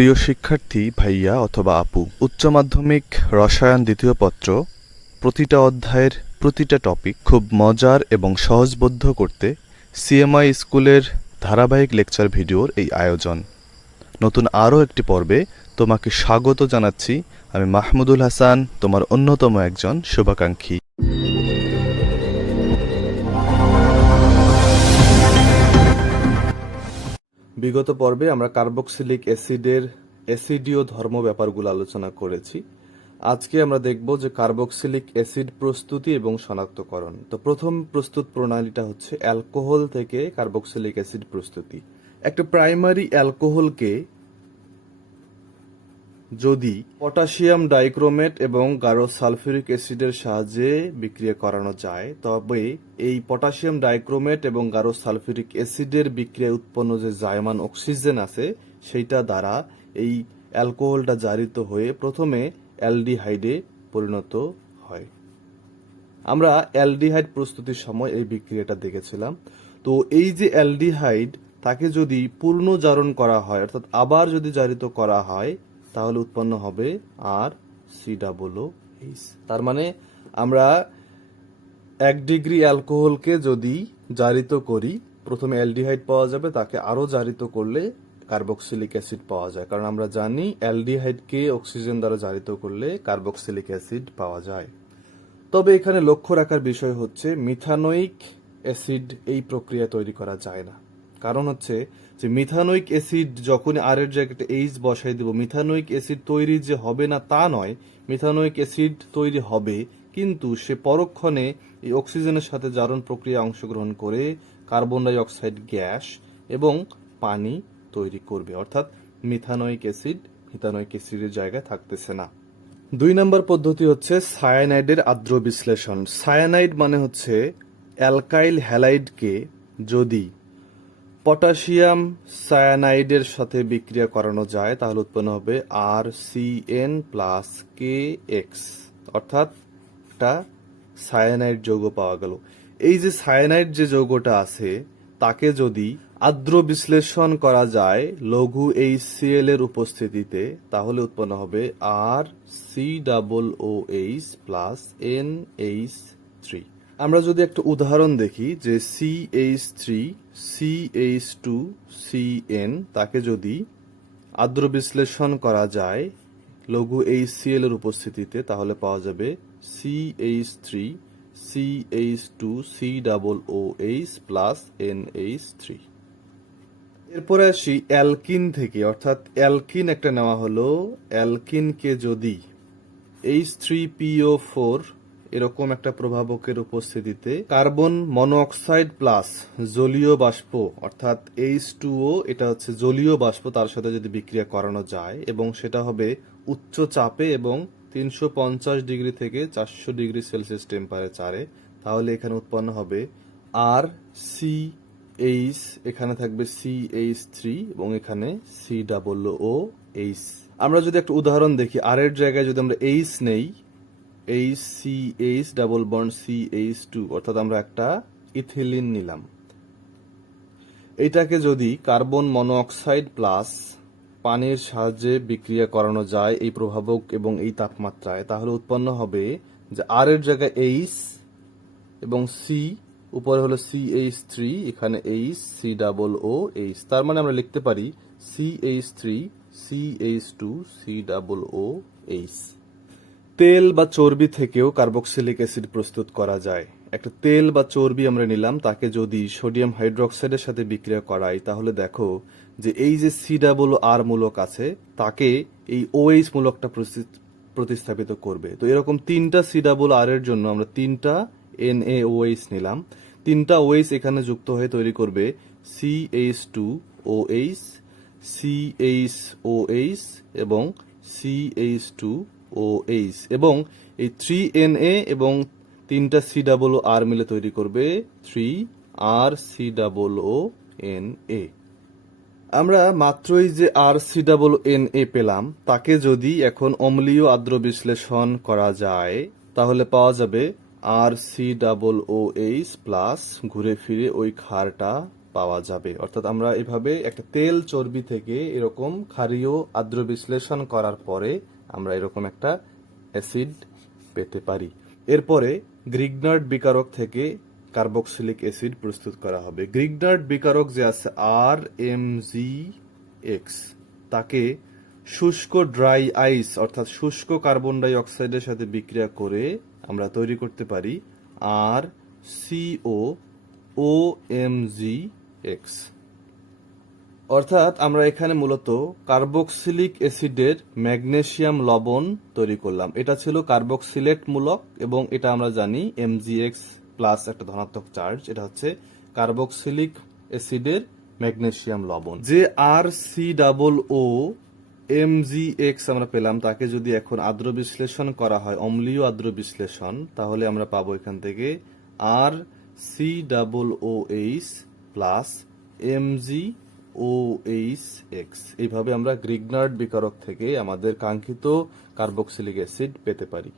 প্রিয় শিক্ষার্থী ভাইয়া অথবা আপু, উচ্চ মাধ্যমিক রসায়ন দ্বিতীয় পত্র প্রতিটা অধ্যায়ের প্রতিটা টপিক খুব মজার এবং সহজবোধ্য করতে সিএমআই স্কুলের ধারাবাহিক লেকচার ভিডিওর এই আয়োজন। নতুন আরও একটি পর্বে তোমাকে স্বাগত জানাচ্ছি। আমি মাহমুদুল হাসান, তোমার অন্যতম একজন শুভাকাঙ্ক্ষী। বিগত পর্বে আমরা কার্বক্সিলিক অ্যাসিডের অ্যাসিডীয় ধর্ম ব্যাপারগুলো আলোচনা করেছি। আজকে আমরা দেখব যে কার্বক্সিলিক অ্যাসিড প্রস্তুতি এবং শনাক্তকরণ। তো প্রথম প্রস্তুত প্রণালীটা হচ্ছে অ্যালকোহল থেকে কার্বক্সিলিক অ্যাসিড প্রস্তুতি। একটা প্রাইমারি অ্যালকোহলকে যদি পটাশিয়াম ডাইক্রোমেট এবং গাঢ় সালফিউরিক অ্যাসিডের সাহায্যে বিক্রিয়া করানো যায়, তবে এই পটাশিয়াম ডাইক্রোমেট এবং গাঢ় সালফিউরিক অ্যাসিডের বিক্রিয়ায় উৎপন্ন যে জায়মান অক্সিজেন আছে সেইটা দ্বারা এই অ্যালকোহলটা জারিত হয়ে প্রথমে অ্যালডিহাইডে পরিণত হয়। আমরা অ্যালডিহাইড প্রস্তুতির সময় এই বিক্রিয়াটা দেখেছিলাম। তো এই যে অ্যালডিহাইড, তাকে যদি পূর্ণ জারণ করা হয়, অর্থাৎ আবার যদি জারিত করা হয়, তাহলে উৎপন্ন হবে আর COOH। তার মানে আমরা 1 ডিগ্রি অ্যালকোহলকে যদি জারিত করি, প্রথমে অ্যালডিহাইড পাওয়া যাবে, তাকে আরও জারিত করলে কার্বক্সিলিক অ্যাসিড পাওয়া যায়। কারণ আমরা জানি অ্যালডিহাইডকে অক্সিজেন দ্বারা জারিত করলে কার্বক্সিলিক অ্যাসিড পাওয়া যায়। তবে এখানে লক্ষ্য রাখার বিষয় হচ্ছে মিথানোয়িক অ্যাসিড এই প্রক্রিয়া তৈরি করা যায় না। কারণ হচ্ছে যে মিথানোয়িক অ্যাসিড যখন আর এর জায়গাতে এইচ বসাই দেব, মিথানোয়িক অ্যাসিড তৈরি যে হবে না তা নয়, মিথানোয়িক অ্যাসিড তৈরি হবে, কিন্তু সে পরক্ষণে এই অক্সিজেনের সাথে জারণ প্রক্রিয়া অংশগ্রহণ করে কার্বন ডাই অক্সাইড গ্যাস এবং পানি তৈরি করবে, অর্থাৎ মিথানোয়িক অ্যাসিডের জায়গায় থাকতেছে না। 2 নম্বর পদ্ধতি হচ্ছে সায়ানাইডের আর্দ্র বিশ্লেষণ। সায়ানাইড মানে হচ্ছে অ্যালকাইল হ্যালাইডকে যদি পটাশিয়াম সায়ানাইডের সাথে বিক্রিয়া করানো যায়, তাহলে উৎপন্ন হবে RCN+KX, অর্থাৎ একটা সায়ানাইড যৌগ পাওয়া গেল। এই যে সায়ানাইড যে যৌগটা আছে, তাকে যদি আর্দ্র বিশ্লেষণ করা যায় লঘু HCl এর উপস্থিতিতে, তাহলে উৎপন্ন হবে RCOOH+NH3। আমরা যদি একটা উদাহরণ দেখি যে CH3CH2CN, তাকে যদি আর্দ্র বিশ্লেষণ করা যায় লঘু HCl এর উপস্থিতিতে, তাহলে পাওয়া যাবে CH3CH2COOH+NH3। এরপরে আসি অ্যালকিন থেকে, অর্থাৎ অ্যালকিন একটা নেওয়া হলো। অ্যালকিনকে যদি H3PO4 এরকম একটা প্রভাবকের উপস্থিতিতে কার্বন মনোঅক্সাইড প্লাস জলীয় বাষ্প, অর্থাৎ H2O, এটা হচ্ছে জলীয় বাষ্প, তার সাথে যদি বিক্রিয়া করানো যায় এবং সেটা হবে উচ্চ চাপে এবং 350 ডিগ্রি থেকে 400 ডিগ্রি সেলসিয়াস টেম্পারেচারে, তাহলে এখানে উৎপন্ন হবে RCH, এখানে থাকবে CH3 এবং এখানে COOH। আমরা যদি একটা উদাহরণ দেখি, আর এর জায়গায় যদি আমরা H নেই, HCH ডাবল বন্ড CH2, অর্থাৎ আমরা একটা ইথিলিন নিলাম। এইটাকে যদি কার্বন মনোঅক্সাইড প্লাস পানির সাহায্যে বিক্রিয়া করানো যায় এই প্রভাবক এবং এই তাপমাত্রায়, তাহলে উৎপন্ন হবে যে আর এর জায়গায় H এবং C, উপরে হলো CH3, এখানে COOH। তার মানে আমরা লিখতে পারি CH3CH2COOH। তেল বা চর্বি থেকেও কার্বক্সিলিক অ্যাসিড প্রস্তুত করা যায়। একটা তেল বা চর্বি আমরা নিলাম, তাকে যদি সোডিয়াম হাইড্রোক্সাইডের সাথে বিক্রিয়া করাই, তাহলে দেখো যে এই যে COR মূলক আছে, তাকে এই OH মূলকটা প্রতিস্থাপিত করবে। তো এরকম 3টা COR এর জন্য আমরা 3টা NaOH নিলাম। 3টা OH এখানে যুক্ত হয়ে তৈরি করবে CH2OH, CHOH এবং CH2OH, এবং এই 3Na এবং 3টা COR মিলে তৈরি করবে 3RCOONA। আমরা মাত্রই যে RCOONA পেলাম, তাকে যদি এখন অম্লীয় আর্দ্র বিশ্লেষণ করা যায়, তাহলে পাওয়া যাবে RCOOH প্লাস ঘুরে ফিরে ওই ক্ষারটা পাওয়া যাবে। অর্থাৎ আমরা এভাবে একটা তেল চর্বি থেকে এরকম ক্ষারীয় আদ্র বিশ্লেষণ করার পরে আমরা এরকম একটা অ্যাসিড পেতে পারি। এরপরে গ্রিগনার্ড বিকারক থেকে কার্বক্সিলিক অ্যাসিড প্রস্তুত করা হবে। গ্রিগনার্ড বিকারক যে আছে RMgX, তাকে শুষ্ক ড্রাই আইস অর্থাৎ শুষ্ক কার্বন ডাই অক্সাইডের সাথে বিক্রিয়া করে আমরা তৈরি করতে পারি RCOOMgX। অর্থাৎ আমরা এখানে মূলত কার্বক্সিলিক অ্যাসিডের ম্যাগনেসিয়াম লবণ তৈরি করলাম। এটা ছিল কার্বক্সিলেট মূলক এবং এটা আমরা জানি MgX প্লাস একটা ধনাত্মক চার্জ, এটা হচ্ছে কার্বক্সিলিক অ্যাসিডের ম্যাগনেসিয়াম লবণ। যে RCOOMgX আমরা পেলাম, তাকে যদি এখন আদ্র বিশ্লেষণ করা হয়, অম্লীয় আদ্র বিশ্লেষণ, তাহলে আমরা পাবো এখান থেকে RCOOH প্লাস MgOHX। এইভাবে আমরা গ্রিগনার্ড বিকারক থেকে আমাদের কাঙ্ক্ষিত কার্বক্সিলিক অ্যাসিড পেতে পারি।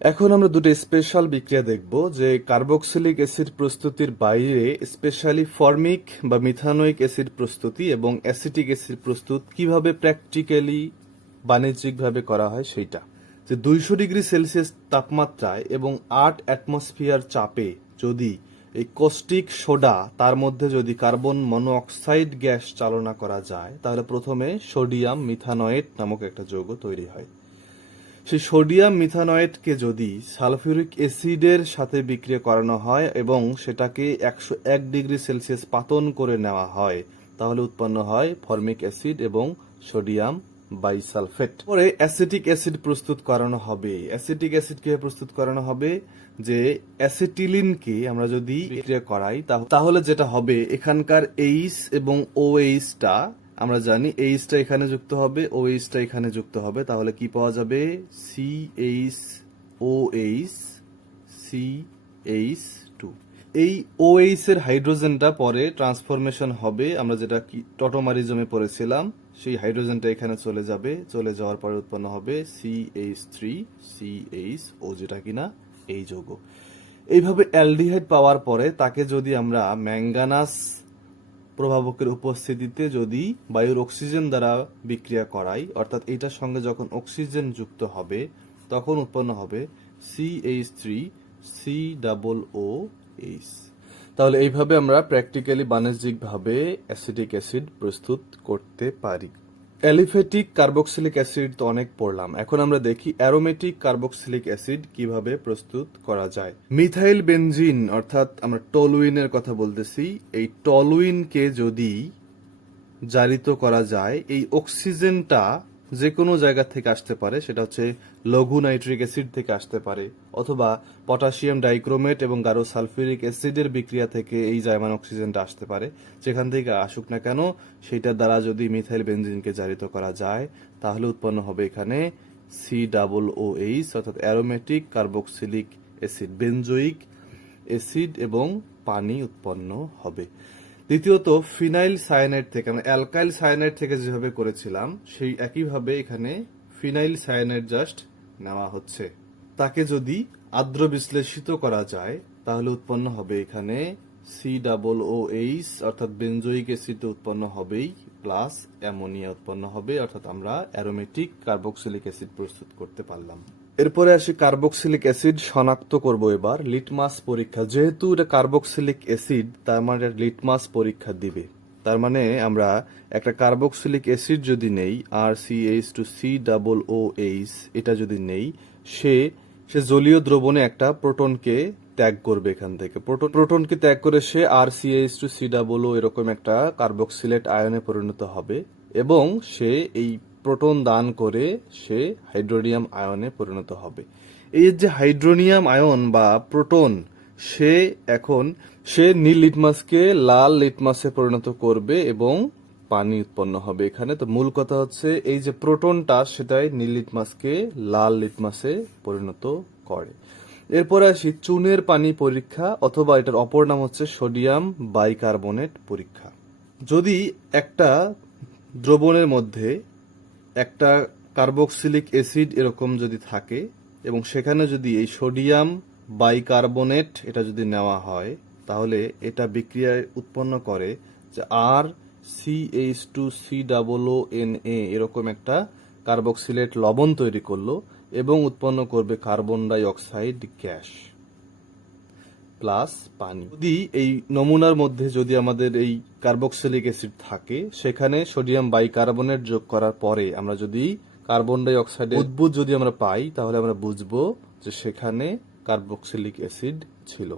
এখন আমরা দুটো স্পেশাল বিক্রিয়া দেখব, যে কার্বক্সিলিক অ্যাসিড প্রস্তুতির বাইরে স্পেশালি ফর্মিক বা মিথানোয়িক অ্যাসিড প্রস্তুতি এবং অ্যাসিটিক অ্যাসিড প্রস্তুত কিভাবে প্র্যাকটিক্যালি বাণিজ্যিকভাবে করা হয় সেইটা। যে 200 ডিগ্রি সেলসিয়াস তাপমাত্রায় এবং 8 অ্যাটমসফিয়ার চাপে যদি এই কস্টিক সোডা, তার মধ্যে যদি কার্বন মনোঅক্সাইড গ্যাস চালনা করা যায়, তাহলে প্রথমে সোডিয়াম মিথানয়েট নামক একটা যৌগ তৈরি হয়। সেই সোডিয়াম মিথানয়েটকে যদি সালফিউরিক অ্যাসিডের সাথে বিক্রিয়া করানো হয় এবং সেটাকে 101 ডিগ্রি সেলসিয়াস পাতন করে নেওয়া হয়, তাহলে উৎপন্ন হয় ফর্মিক অ্যাসিড এবং সোডিয়াম বাইসালফেট। পরে অ্যাসিটিক অ্যাসিড প্রস্তুত করানো হবে। অ্যাসিটিক অ্যাসিড কিভাবে প্রস্তুত করানো হবে? যে অ্যাসিটিলিনকে আমরা যদি বিক্রিয়া করাই, তাহলে যেটা হবে, এখানকার এইচ এবং ওএইচটা আমরা জানি, এইচটা এখানে যুক্ত হবে, ওএইচটা এখানে যুক্ত হবে, তাহলে কি পাওয়া যাবে? CH-OH CH2। এই OH এর হাইড্রোজেনটা পরে ট্রান্সফরমেশন হবে, আমরা যেটা কি টটোমারিজমে পড়েছিলাম, সেই হাইড্রোজেনটা এখানে চলে যাবে, চলে যাওয়ার পরে উৎপন্ন হবে CH3CHO, যেটা কিনা এই যৌগ। এইভাবে অ্যালডিহাইড পাওয়ার পরে তাকে যদি আমরা ম্যাঙ্গানাস প্রভাবকের উপস্থিতিতে যদি বায়ুর অক্সিজেন দ্বারা বিক্রিয়া করাই, অর্থাৎ এটার সঙ্গে যখন অক্সিজেন যুক্ত হবে, তখন উৎপন্ন হবে CH3COOH। তাহলে এইভাবে আমরা প্র্যাকটিক্যালি বাণিজ্যিকভাবে অ্যাসিটিক অ্যাসিড প্রস্তুত করতে পারি। অ্যালিফ্যাটিক কার্বক্সিলিক অ্যাসিড তো অনেক পড়লাম, এখন আমরা দেখি অ্যারোমেটিক কার্বক্সিলিক অ্যাসিড কিভাবে প্রস্তুত করা যায়। মিথাইল বেনজিন অর্থাৎ আমরা টলুইনের কথা বলতেছি, এই টলুইনকে যদি জারিত করা যায়, এই অক্সিজেনটা যে কোনো জায়গা থেকে আসতে পারে, সেটা হচ্ছে লঘু নাইট্রিক অ্যাসিড থেকে আসতে পারে, অথবা পটাশিয়াম ডাইক্রোমেট এবং গাঢ় সালফিউরিক অ্যাসিডের বিক্রিয়া থেকে এই জায়মান অক্সিজেনটা আসতে পারে। যেখান থেকে আসুক না কেন, সেইটার দ্বারা যদি মিথাইল বেনজিনকে জারিত করা যায়, তাহলে উৎপন্ন হবে এখানে COOH অর্থাৎ aromatic carboxylic acid, benzoic acid এবং পানি উৎপন্ন হবে। দ্বিতীয়ত, ফিনাইল সায়ানাইড থেকে, আমরা অ্যালকাইল সায়ানাইড থেকে যেভাবে করেছিলাম, সেই একইভাবে এখানে ফিনাইল সায়ানাইড জাস্ট নেওয়া হচ্ছে। তাকে যদি আদ্র বিশ্লেষিত করা যায়, তাহলে উৎপন্ন হবে এখানে COOH অর্থাৎ বেনজোইক অ্যাসিড উৎপন্ন হবেই, প্লাস অ্যামোনিয়া উৎপন্ন হবে, অর্থাৎ আমরা অ্যারোমেটিক কার্বক্সিলিক অ্যাসিড প্রস্তুত করতে পারলাম। এরপরে আসি কার্বক্সিলিক অ্যাসিড শনাক্ত করব এবার লিটমাস পরীক্ষা। যেহেতু এটা কার্বক্সিলিক অ্যাসিড, তার মানে লিটমাস পরীক্ষা দিবে। তার মানে আমরা একটা কার্বক্সিলিক অ্যাসিড যদি নেই, RCH2COOH, এটা যদি নেই, সে জলীয় দ্রবণে একটা প্রোটনকে ত্যাগ করবে। এখান থেকে প্রোটনকে ত্যাগ করে সে RCH2COO এরকম একটা কার্বক্সিলেট আয়নে পরিণত হবে এবং সে এই প্রোটন দান করে সে হাইড্রোনিয়াম আয়নে পরিণত হবে। এই যে হাইড্রোনিয়াম আয়ন বা প্রোটন, সে নীল লিটমাসকে লাল লিটমাসে পরিণত করবে এবং পানি উৎপন্ন হবে এখানে। তো মূল কথা হচ্ছে, এই যে প্রোটনটা সেটাই নীল লিটমাসকে লাল লিটমাসে পরিণত করে। এরপরে আসি চুনের পানি পরীক্ষা, অথবা এটার অপর নাম হচ্ছে সোডিয়াম বাইকার্বনেট পরীক্ষা। যদি একটা দ্রবণের মধ্যে একটা কার্বক্সিলিক অ্যাসিড এরকম যদি থাকে এবং সেখানে যদি এই সোডিয়াম বাইকার্বনেট এটা যদি নেওয়া হয়, তাহলে এটা বিক্রিয়ায় উৎপন্ন করে যে আর CH2COONA এরকম একটা কার্বক্সিলেট লবণ তৈরি করলো এবং উৎপন্ন করবে carbon die oxide gas plus পানি। যদি এই নমুনার মধ্যে যদি আমাদের এই কার্বক্সিলিক অ্যাসিড থাকে, সেখানে সোডিয়াম বাইকার্বনেট যোগ করার পরে আমরা যদি কার্বন ডাই অক্সাইডের উদ্ভূত যদি আমরা পাই, তাহলে আমরা বুঝবো যে সেখানে কার্বক্সিলিক অ্যাসিড ছিল।